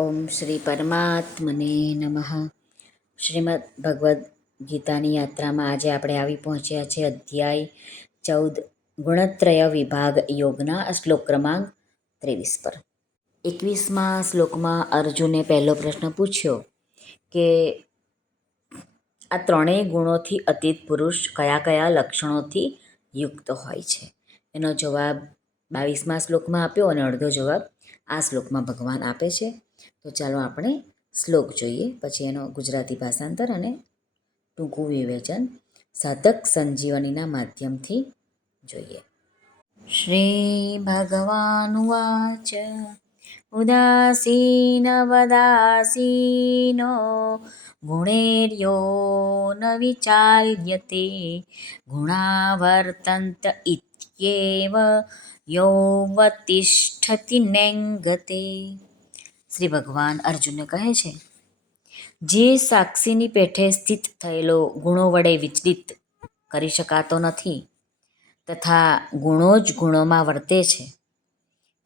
ઓમ શ્રી પરમાત્મને નમઃ. શ્રીમદ્ ભગવદ્ ગીતાની યાત્રામાં આજે આપણે આવી પહોંચ્યા છે અધ્યાય 14 ગુણત્રય વિભાગ યોગના શ્લોક ક્રમાંક 23 પર. 21મા શ્લોકમાં અર્જુને પહેલો પ્રશ્ન પૂછ્યો કે આ ત્રણેય ગુણોથી અતીત પુરુષ કયા કયા લક્ષણોથી યુક્ત હોય છે. એનો જવાબ 22મા શ્લોકમાં આપ્યો અને અડધો જવાબ આ શ્લોકમાં ભગવાન આપે છે. તો ચાલો આપણે શ્લોક જોઈએ, પછી એનો ગુજરાતી ભાષાંતર અને ટૂંકું વિવેચન સાધક સંજીવનીના માધ્યમથી જોઈએ. શ્રી ભગવાનુવાચ ઉદાસીનવદાસીનો ગુણેર્યો ન વિચાલ્યતે ગુણાવર્તન્ત ઇત્યેવ યોવતિષ્ઠતિ નેંગતે. શ્રી ભગવાન અર્જુનને કહે છે, જે સાક્ષીની પેઠે સ્થિત થયેલો ગુણો વડે વિચલિત કરી શકાતો નથી તથા ગુણો જ ગુણોમાં વર્તે છે,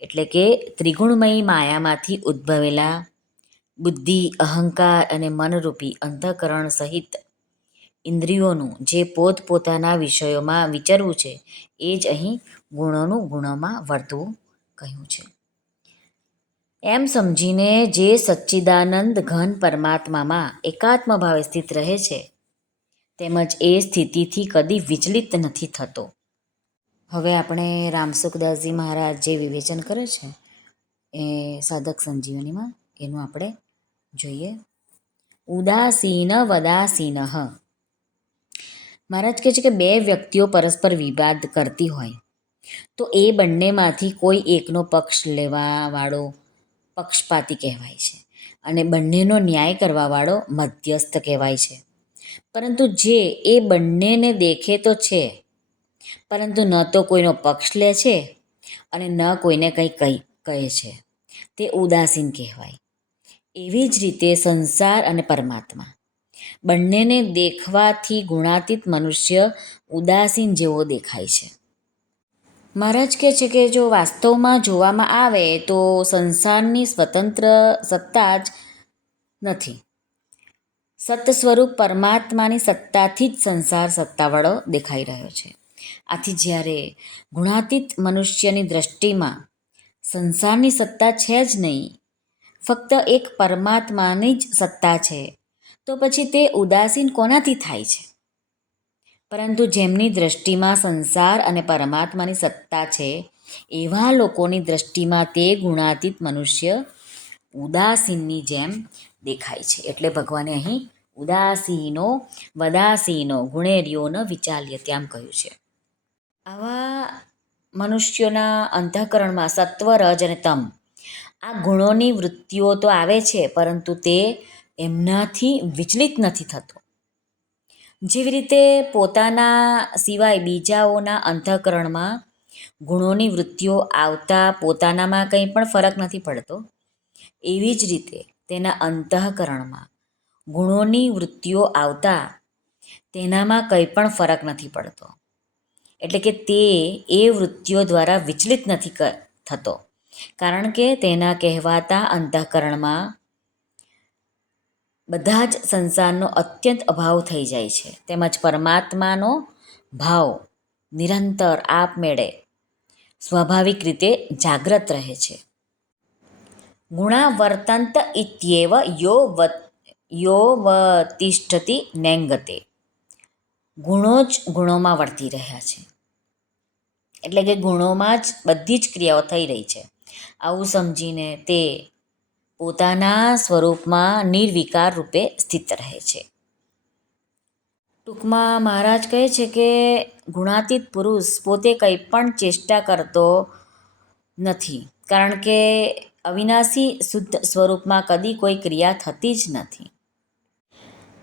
એટલે કે ત્રિગુણમયી માયામાંથી ઉદ્ભવેલા બુદ્ધિ, અહંકાર અને મનરૂપી અંતઃકરણ સહિત ઇન્દ્રિયોનું જે પોતપોતાના વિષયોમાં વિચરવું છે એ જ અહીં ગુણોનું ગુણોમાં વર્તવું કહ્યું છે. એમ સમજીને જે સચ્ચિદાનંદ ઘન પરમાત્મામાં એકાત્મ ભાવે સ્થિત રહે છે તેમજ એ સ્થિતિથી કદી વિચલિત નથી થતો. હવે આપણે રામસુખદાસજી મહારાજ જે વિવેચન કરે છે એ સાધક સંજીવનીમાં એનું આપણે જોઈએ. ઉદાસીન વદાસીન. મહારાજ કહે છે કે બે વ્યક્તિઓ પરસ્પર વિવાદ કરતી હોય તો એ બંનેમાંથી કોઈ એકનો પક્ષ લેવાવાળો પક્ષપાતી કહેવાય છે અને બંનેનો ન્યાય કરવાવાળો મધ્યસ્થ કહેવાય છે. પરંતુ જે એ બંનેને દેખે તો છે પરંતુ ન તો કોઈનો પક્ષ લે છે અને ન કોઈને કંઈ કહે છે, તે ઉદાસીન કહેવાય. એવી જ રીતે સંસાર અને પરમાત્મા બંનેને દેખવાથી ગુણાતીત મનુષ્ય ઉદાસીન જેવો દેખાય છે. મહારાજ કહે છે કે જો વાસ્તવમાં જોવામાં આવે તો સંસારની સ્વતંત્ર સત્તા જ નથી. સત સ્વરૂપ પરમાત્માની સત્તાથી જ સંસાર સત્તાવાળો દેખાઈ રહ્યો છે. આથી જ્યારે ગુણાતીત મનુષ્યની દ્રષ્ટિમાં સંસારની સત્તા છે જ નહીં, ફક્ત એક પરમાત્માની જ સત્તા છે, તો પછી તે ઉદાસીન કોનાથી થાય છે? પરંતુ જેમની દ્રષ્ટિમાં સંસાર અને પરમાત્માની સત્તા છે એવા લોકોની દ્રષ્ટિમાં તે ગુણાતીત મનુષ્ય ઉદાસીનની જેમ દેખાય છે. એટલે ભગવાને અહીં ઉદાસીનો વદાસીનો ગુણેર્યો ન વિચાલ્ય તેમ કહ્યું છે. આવા મનુષ્યોના અંતઃકરણમાં સત્વ, રજ અને તમ આ ગુણોની વૃત્તિઓ તો આવે છે પરંતુ તે એમનાથી વિચલિત નથી થતો. જેવી રીતે પોતાના સિવાય બીજાઓના અંતઃકરણમાં ગુણોની વૃત્તિઓ આવતા પોતાનામાં કંઈ પણ ફરક નથી પડતો, એવી જ રીતે તેના અંતઃકરણમાં ગુણોની વૃત્તિઓ આવતા તેનામાં કંઈ પણ ફરક નથી પડતો. એટલે કે તે એ વૃત્તિઓ દ્વારા વિચલિત નથી થતો, કારણ કે તેના કહેવાતા અંતઃકરણમાં બધા જ સંસારનો અત્યંત અભાવ થઈ જાય છે, તેમજ પરમાત્માનો ભાવ નિરંતર આપમેળે સ્વાભાવિક રીતે જાગ્રત રહે છે. ગુણાવર્તંત ઇત્યેવ યોવતિષ્ઠતિ નેંગતે. ગુણો જ ગુણોમાં વર્તી રહ્યા છે, એટલે કે ગુણોમાં જ બધી જ ક્રિયાઓ થઈ રહી છે. આવું સમજીને તે પોતાના સ્વરૂપમાં નિર્વિકાર રૂપે સ્થિત રહે છે. ટૂંકમાં મહારાજ કહે છે કે ગુણાતીત પુરુષ પોતે કંઈ પણ ચેષ્ટા કરતો નથી, કારણ કે અવિનાશી શુદ્ધ સ્વરૂપમાં કદી કોઈ ક્રિયા થતી જ નથી.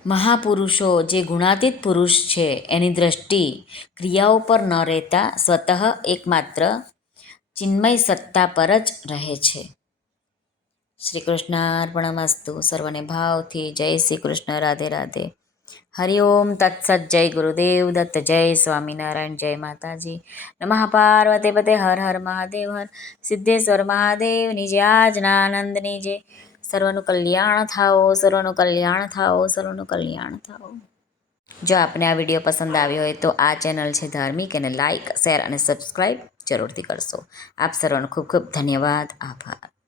મહાપુરુષો જે ગુણાતીત પુરુષ છે એની દ્રષ્ટિ ક્રિયાઓ પર ન રહેતા સ્વતઃ એકમાત્ર ચિન્મય સત્તા પર જ રહે છે. શ્રી કૃષ્ણાર્પણમસ્તુ. સર્વને ભાવથી જય શ્રી કૃષ્ણ. રાધે રાધે. હરિ ઓમ તત્સત. જય ગુરુદેવ દત્ત. જય સ્વામિનારાયણ. જય માતાજી. નમઃ પાર્વતી પતે. હર હર મહાદેવ. હર સિદ્ધેશ્વર મહાદેવની જય. આજ્ઞાનંદની જય. સર્વનું કલ્યાણ થાઓ, સર્વનું કલ્યાણ થાઓ, સર્વનું કલ્યાણ થાઓ. જો આપને આ વિડીયો પસંદ આવ્યો હોય તો આ ચેનલ છે ધાર્મિક, અને લાઇક, શેર અને સબસ્ક્રાઈબ જરૂરથી કરશો. આપ સર્વનો ખૂબ ખૂબ ધન્યવાદ, આભાર.